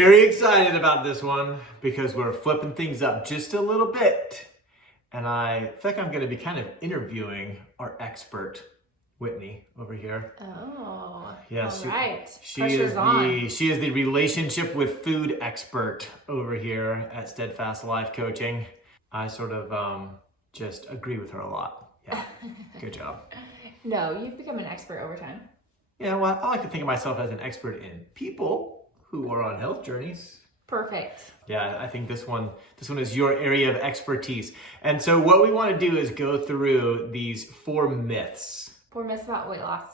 Very excited about this one because we're flipping things up just a little bit. And I feel like I'm going to be kind of interviewing our expert, Whitney, over here. Oh, yes, all right. She is the relationship with food expert over here at Steadfast Life Coaching. I sort of just agree with her a lot. Yeah, good job. No, you've become an expert over time. Yeah, well, I like to think of myself as an expert in people who are on health journeys. Perfect. Yeah, I think this one is your area of expertise. And so what we want to do is go through these 4 myths. 4 myths about weight loss.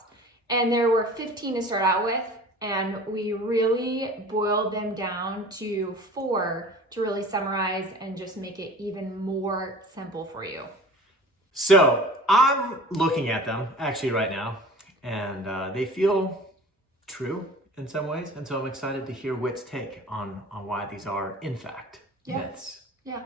And there were 15 to start out with, and we really boiled them down to 4 to really summarize and just make it even more simple for you. So I'm looking at them actually right now, and they feel true in some ways. And so I'm excited to hear Whit's take on why these are, in fact, myths. Yeah.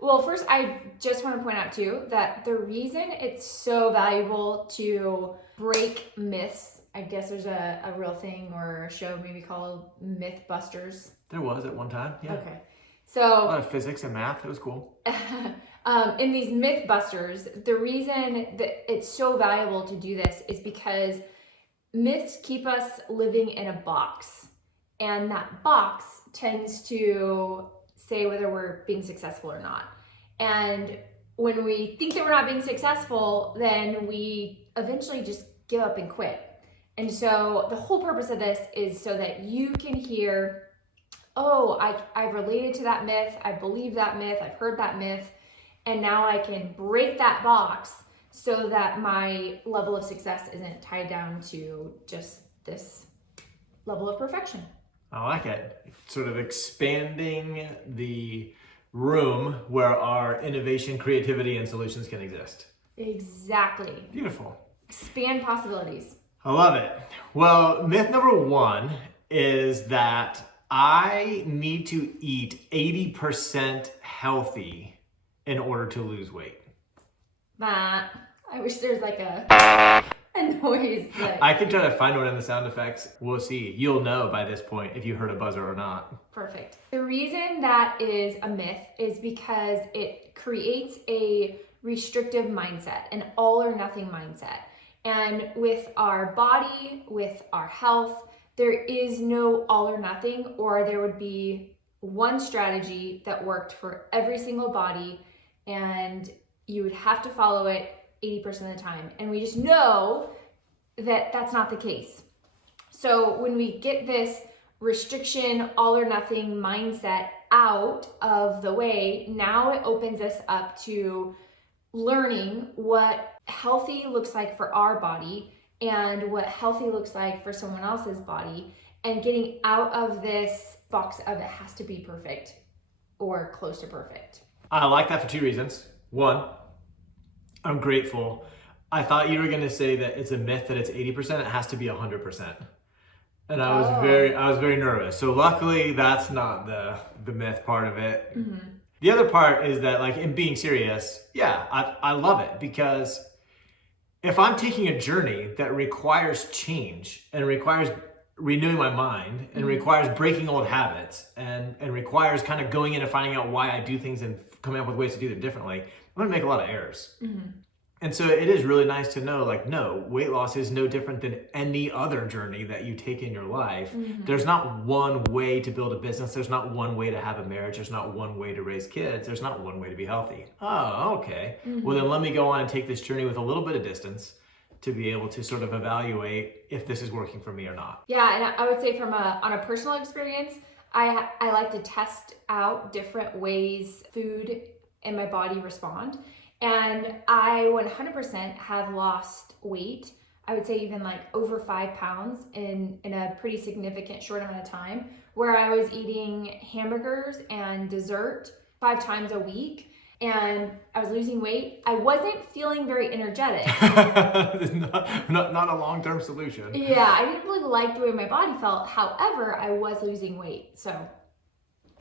Well, first, I just want to point out too that the reason it's so valuable to break myths, I guess there's a real thing or a show maybe called Myth Busters. There was at one time, yeah. Okay. So a lot of physics and math, it was cool. In these Myth Busters, the reason that it's so valuable to do this is because myths keep us living in a box, and that box tends to say whether we're being successful or not. And when we think that we're not being successful, then we eventually just give up and quit. And so the whole purpose of this is so that you can hear, oh, I've related to that myth, I believe that myth, I've heard that myth, and now I can break that box so that my level of success isn't tied down to just this level of perfection. I like it. Sort of expanding the room where our innovation, creativity, and solutions can exist. Exactly. Beautiful. Expand possibilities. I love it. Well, myth number 1 is that I need to eat 80% healthy in order to lose weight. I wish there's like a noise. I can try to find one in the sound effects. We'll see. You'll know by this point if you heard a buzzer or not. Perfect. The reason that is a myth is because it creates a restrictive mindset, an all or nothing mindset. And with our body, with our health, there is no all or nothing, or there would be one strategy that worked for every single body, and you would have to follow it 80% of the time. And we just know that that's not the case. So when we get this restriction, all or nothing mindset out of the way, now it opens us up to learning what healthy looks like for our body and what healthy looks like for someone else's body, and getting out of this box of it has to be perfect or close to perfect. I like that for 2 reasons. 1, I'm grateful. I thought you were going to say that it's a myth that it's 80%, it has to be 100%. And I was very nervous. So luckily that's not the myth part of it. Mm-hmm. The other part is that, like, in being serious, yeah, I love it, because if I'm taking a journey that requires change and requires renewing my mind and requires breaking old habits and requires kind of going in and finding out why I do things and coming up with ways to do them differently, I'm going to make a lot of errors. Mm-hmm. And so it is really nice to know, like, no, weight loss is no different than any other journey that you take in your life. Mm-hmm. There's not one way to build a business. There's not one way to have a marriage. There's not one way to raise kids. There's not one way to be healthy. Oh, okay. Mm-hmm. Well, then let me go on and take this journey with a little bit of distance to be able to sort of evaluate if this is working for me or not. Yeah, and I would say on a personal experience, I like to test out different ways food and my body respond. And I 100% have lost weight. I would say even like over 5 pounds in a pretty significant short amount of time, where I was eating hamburgers and dessert 5 times a week. And I was losing weight. I wasn't feeling very energetic. not a long-term solution. Yeah, I didn't really like the way my body felt. However, I was losing weight. So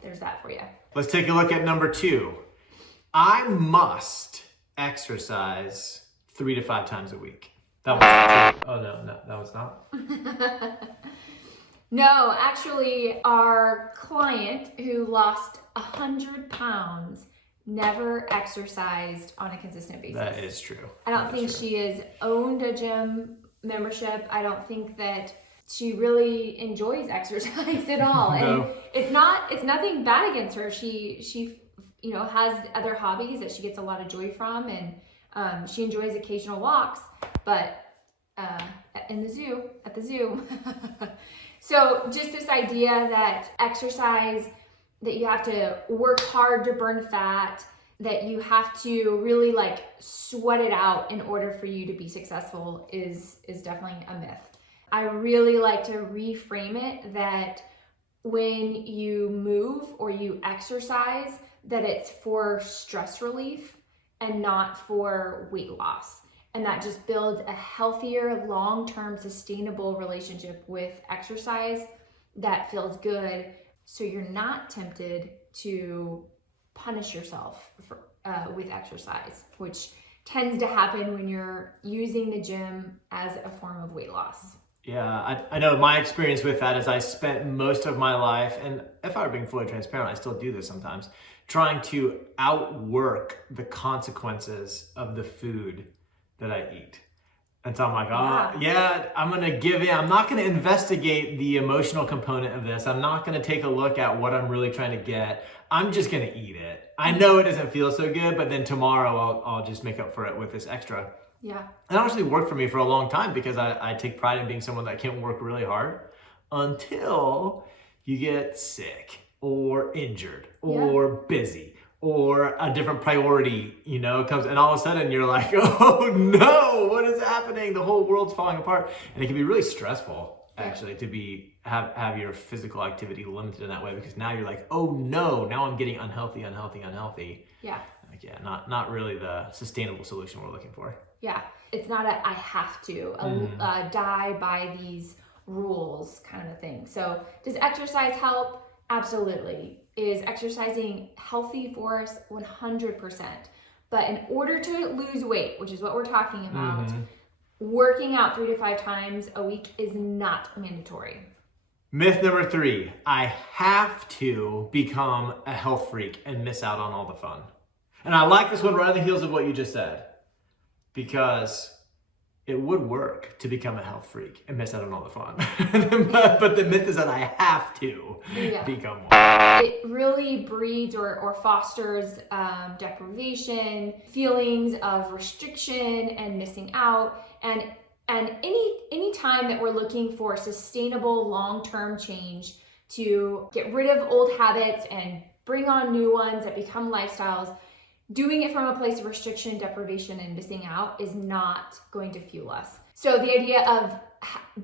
there's that for you. Let's take a look at number 2. I must exercise 3 to 5 times a week. That was not true. Oh, no, that was not. No, actually, our client who lost 100 pounds never exercised on a consistent basis. That is true. I don't think she has owned a gym membership. I don't think that she really enjoys exercise at all. No. And it's nothing bad against her. She has other hobbies that she gets a lot of joy from, and she enjoys occasional walks, but at the zoo. So just this idea that exercise, that you have to work hard to burn fat, that you have to really like sweat it out in order for you to be successful is definitely a myth. I really like to reframe it that when you move or you exercise, that it's for stress relief and not for weight loss. And that just builds a healthier, long-term, sustainable relationship with exercise that feels good. So you're not tempted to punish yourself with exercise, which tends to happen when you're using the gym as a form of weight loss. Yeah, I know my experience with that is I spent most of my life, and if I were being fully transparent, I still do this sometimes, trying to outwork the consequences of the food that I eat. And so I'm like, I'm going to give in. I'm not going to investigate the emotional component of this. I'm not going to take a look at what I'm really trying to get. I'm just going to eat it. I know it doesn't feel so good, but then tomorrow I'll just make up for it with this extra. Yeah. And it actually worked for me for a long time because I take pride in being someone that can work really hard until you get sick or injured or busy or a different priority, comes, and all of a sudden you're like, oh no, what is happening? The whole world's falling apart. And it can be really stressful actually to have your physical activity limited in that way, because now you're like, oh no, now I'm getting unhealthy. Yeah. Like, not really the sustainable solution we're looking for. Yeah. It's not I have to die by these rules kind of a thing. So does exercise help? Absolutely. Is exercising healthy for us? 100%. But in order to lose weight, which is what we're talking about, working out 3 to 5 times a week is not mandatory. Myth number 3, I have to become a health freak and miss out on all the fun. And I like this one right on the heels of what you just said, because it would work to become a health freak and miss out on all the fun. but the myth is that I have to become one. It really breeds or fosters deprivation, feelings of restriction and missing out. And any time that we're looking for sustainable long-term change to get rid of old habits and bring on new ones that become lifestyles, doing it from a place of restriction, deprivation, and missing out is not going to fuel us. So the idea of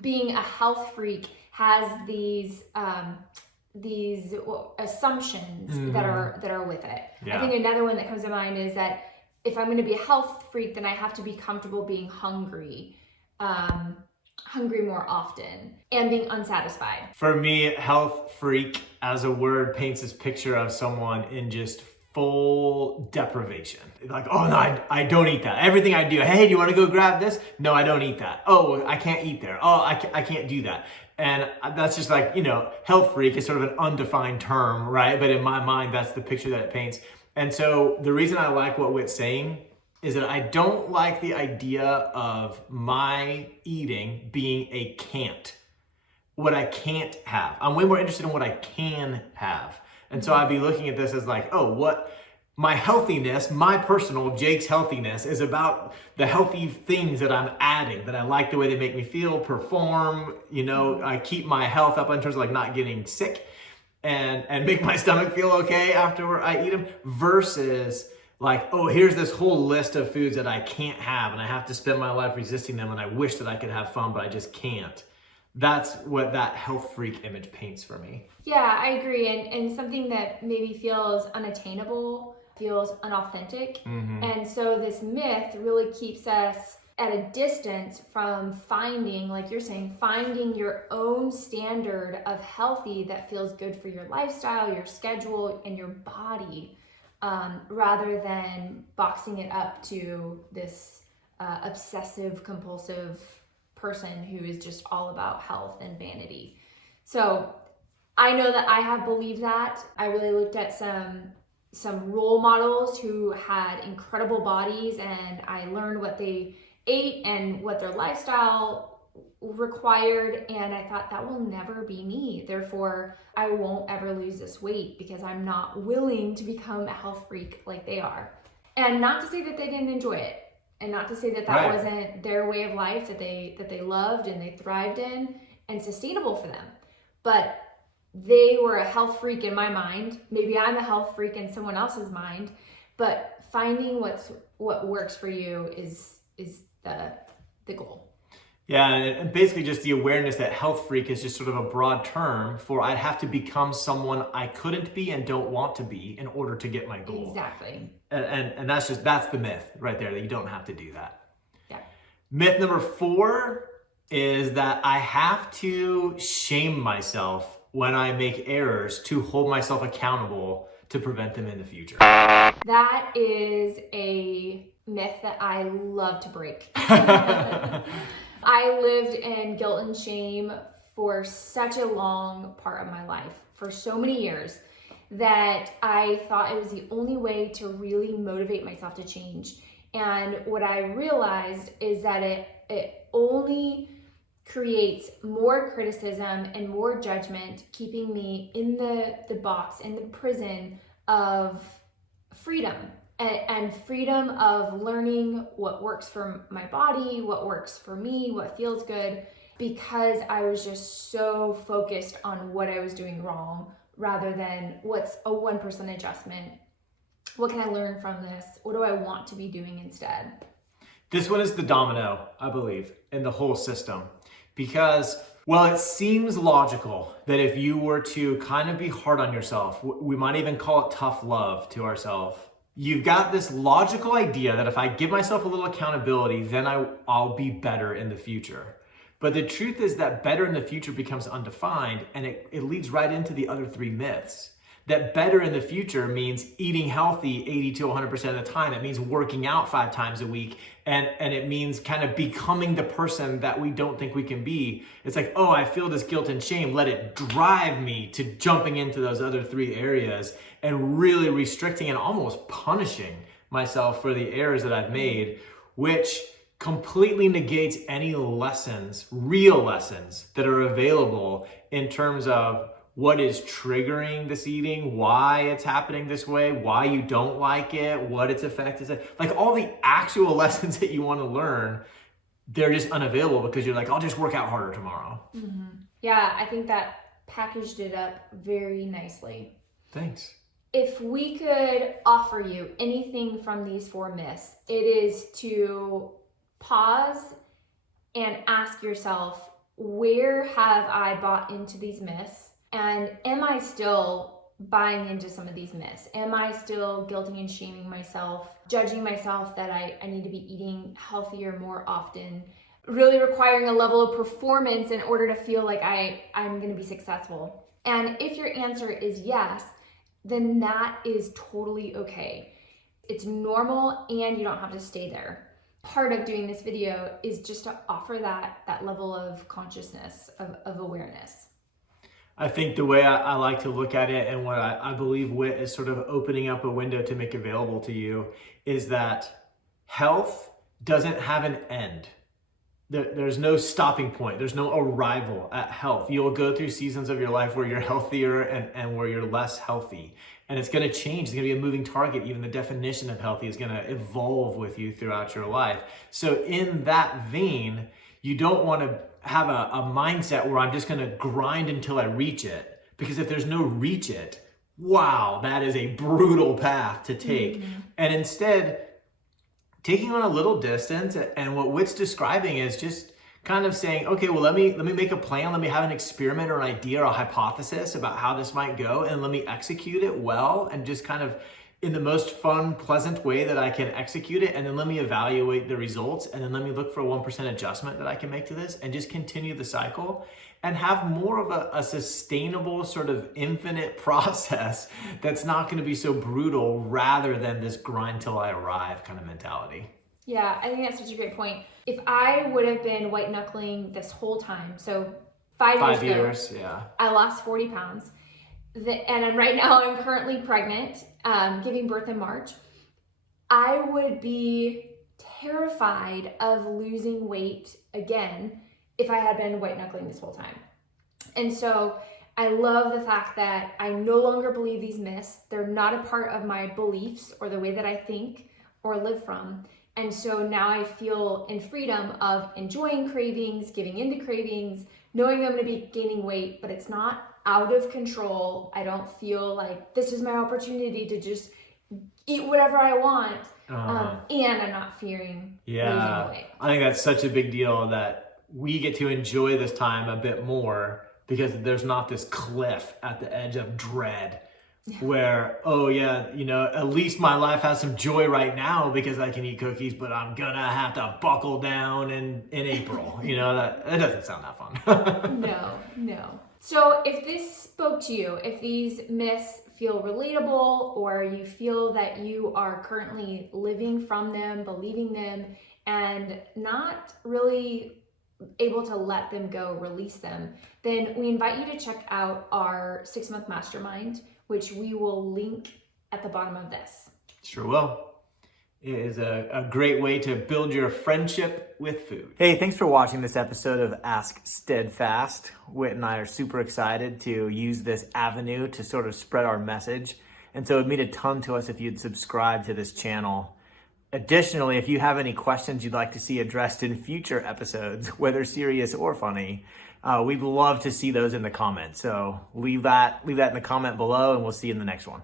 being a health freak has these assumptions that are with it. Yeah. I think another one that comes to mind is that if I'm going to be a health freak, then I have to be comfortable being hungry more often and being unsatisfied. For me, health freak as a word paints this picture of someone in just full deprivation. Like, oh no, I don't eat that. Everything I do, hey, do you want to go grab this? No, I don't eat that. Oh, I can't eat there. Oh, I can't do that. And that's just like, health freak is sort of an undefined term, right? But in my mind, that's the picture that it paints. And so the reason I like what Whit's saying is that I don't like the idea of my eating being a can't. What I can't have. I'm way more interested in what I can have. And so I'd be looking at this as like, oh, what my healthiness, my personal Jake's healthiness is about the healthy things that I'm adding, that I like the way they make me feel, perform, I keep my health up in terms of like not getting sick and make my stomach feel okay after I eat them, versus like, oh, here's this whole list of foods that I can't have and I have to spend my life resisting them and I wish that I could have fun, but I just can't. That's what that health freak image paints for me. Yeah, I agree. And something that maybe feels unattainable, feels unauthentic. And so this myth really keeps us at a distance from finding, like you're saying, finding your own standard of healthy that feels good for your lifestyle, your schedule, and your body, rather than boxing it up to this obsessive compulsive person who is just all about health and vanity. So I know that I have believed that. I really looked at some role models who had incredible bodies, and I learned what they ate and what their lifestyle required, and I thought that will never be me. Therefore, I won't ever lose this weight because I'm not willing to become a health freak like they are. And not to say that they didn't enjoy it, and not to say that Right. wasn't their way of life that they loved and they thrived in and sustainable for them. But they were a health freak in my mind. Maybe I'm a health freak in someone else's mind, but finding what works for you is the goal. Yeah, and basically just the awareness that health freak is just sort of a broad term for I'd have to become someone I couldn't be and don't want to be in order to get my goal. Exactly. And that's the myth right there, that you don't have to do that. Yeah. Myth number 4 is that I have to shame myself when I make errors to hold myself accountable to prevent them in the future. That is a myth that I love to break. I lived in guilt and shame for such a long part of my life, for so many years, that I thought it was the only way to really motivate myself to change. And what I realized is that it only creates more criticism and more judgment, keeping me in the box, in the prison of freedom. And freedom of learning what works for my body, what works for me, what feels good, because I was just so focused on what I was doing wrong rather than what's a 1% adjustment. What can I learn from this? What do I want to be doing instead? This one is the domino, I believe, in the whole system. Because, well, it seems logical that if you were to kind of be hard on yourself, we might even call it tough love to ourselves. You've got this logical idea that if I give myself a little accountability, then I'll be better in the future. But the truth is that better in the future becomes undefined, and it leads right into the other 3 myths. That better in the future means eating healthy 80 to 100% of the time. It means working out 5 times a week. And it means kind of becoming the person that we don't think we can be. It's like, oh, I feel this guilt and shame. Let it drive me to jumping into those other 3 areas and really restricting and almost punishing myself for the errors that I've made, which completely negates any lessons, real lessons that are available in terms of what is triggering this eating, why it's happening this way, why you don't like it, what its effect is. Like all the actual lessons that you want to learn, they're just unavailable because you're like, I'll just work out harder tomorrow. Mm-hmm. Yeah, I think that packaged it up very nicely. Thanks. If we could offer you anything from these 4 myths, it is to pause and ask yourself, where have I bought into these myths? And am I still buying into some of these myths? Am I still guilting and shaming myself, judging myself that I need to be eating healthier more often, really requiring a level of performance in order to feel like I'm going to be successful? And if your answer is yes, then that is totally okay. It's normal and you don't have to stay there. Part of doing this video is just to offer that level of consciousness, of awareness. I think the way I like to look at it, and what I believe Whit is sort of opening up a window to make available to you, is that health doesn't have an end. There's no stopping point. There's no arrival at health. You'll go through seasons of your life where you're healthier and where you're less healthy. And it's going to change. It's going to be a moving target. Even the definition of healthy is going to evolve with you throughout your life. So in that vein, you don't want to have a mindset where I'm just going to grind until I reach it. Because if there's no reach it, wow, that is a brutal path to take. Mm-hmm. And instead, taking on a little distance, and what Whit's describing is just kind of saying, okay, well, let me make a plan. Let me have an experiment or an idea or a hypothesis about how this might go, and let me execute it well and just kind of in the most fun, pleasant way that I can execute it. And then let me evaluate the results, and then let me look for a 1% adjustment that I can make to this, and just continue the cycle and have more of a sustainable sort of infinite process that's not going to be so brutal, rather than this grind till I arrive kind of mentality. Yeah, I think that's such a great point. If I would have been white knuckling this whole time, so 5 ago, years, yeah. I lost 40 pounds. Right now I'm currently pregnant, giving birth in March. I would be terrified of losing weight again if I had been white knuckling this whole time. And so I love the fact that I no longer believe these myths. They're not a part of my beliefs or the way that I think or live from. And so now I feel in freedom of enjoying cravings, giving into cravings, knowing I'm going to be gaining weight, but it's not out of control. I don't feel like this is my opportunity to just eat whatever I want. And I'm not fearing losing weight. I think that's such a big deal that we get to enjoy this time a bit more because there's not this cliff at the edge of dread where, oh yeah, you know, at least my life has some joy right now because I can eat cookies, but I'm gonna have to buckle down in April. You know, that doesn't sound that fun. No. So if this spoke to you, if these myths feel relatable, or you feel that you are currently living from them, believing them, and not really able to let them go, release them, then we invite you to check out our 6-month mastermind, which we will link at the bottom of this. Sure will. It is a great way to build your friendship with food. Hey, thanks for watching this episode of Ask Steadfast. Whit and I are super excited to use this avenue to sort of spread our message. And so it'd mean a ton to us if you'd subscribe to this channel. Additionally, if you have any questions you'd like to see addressed in future episodes, whether serious or funny, we'd love to see those in the comments. So leave that in the comment below, and we'll see you in the next one.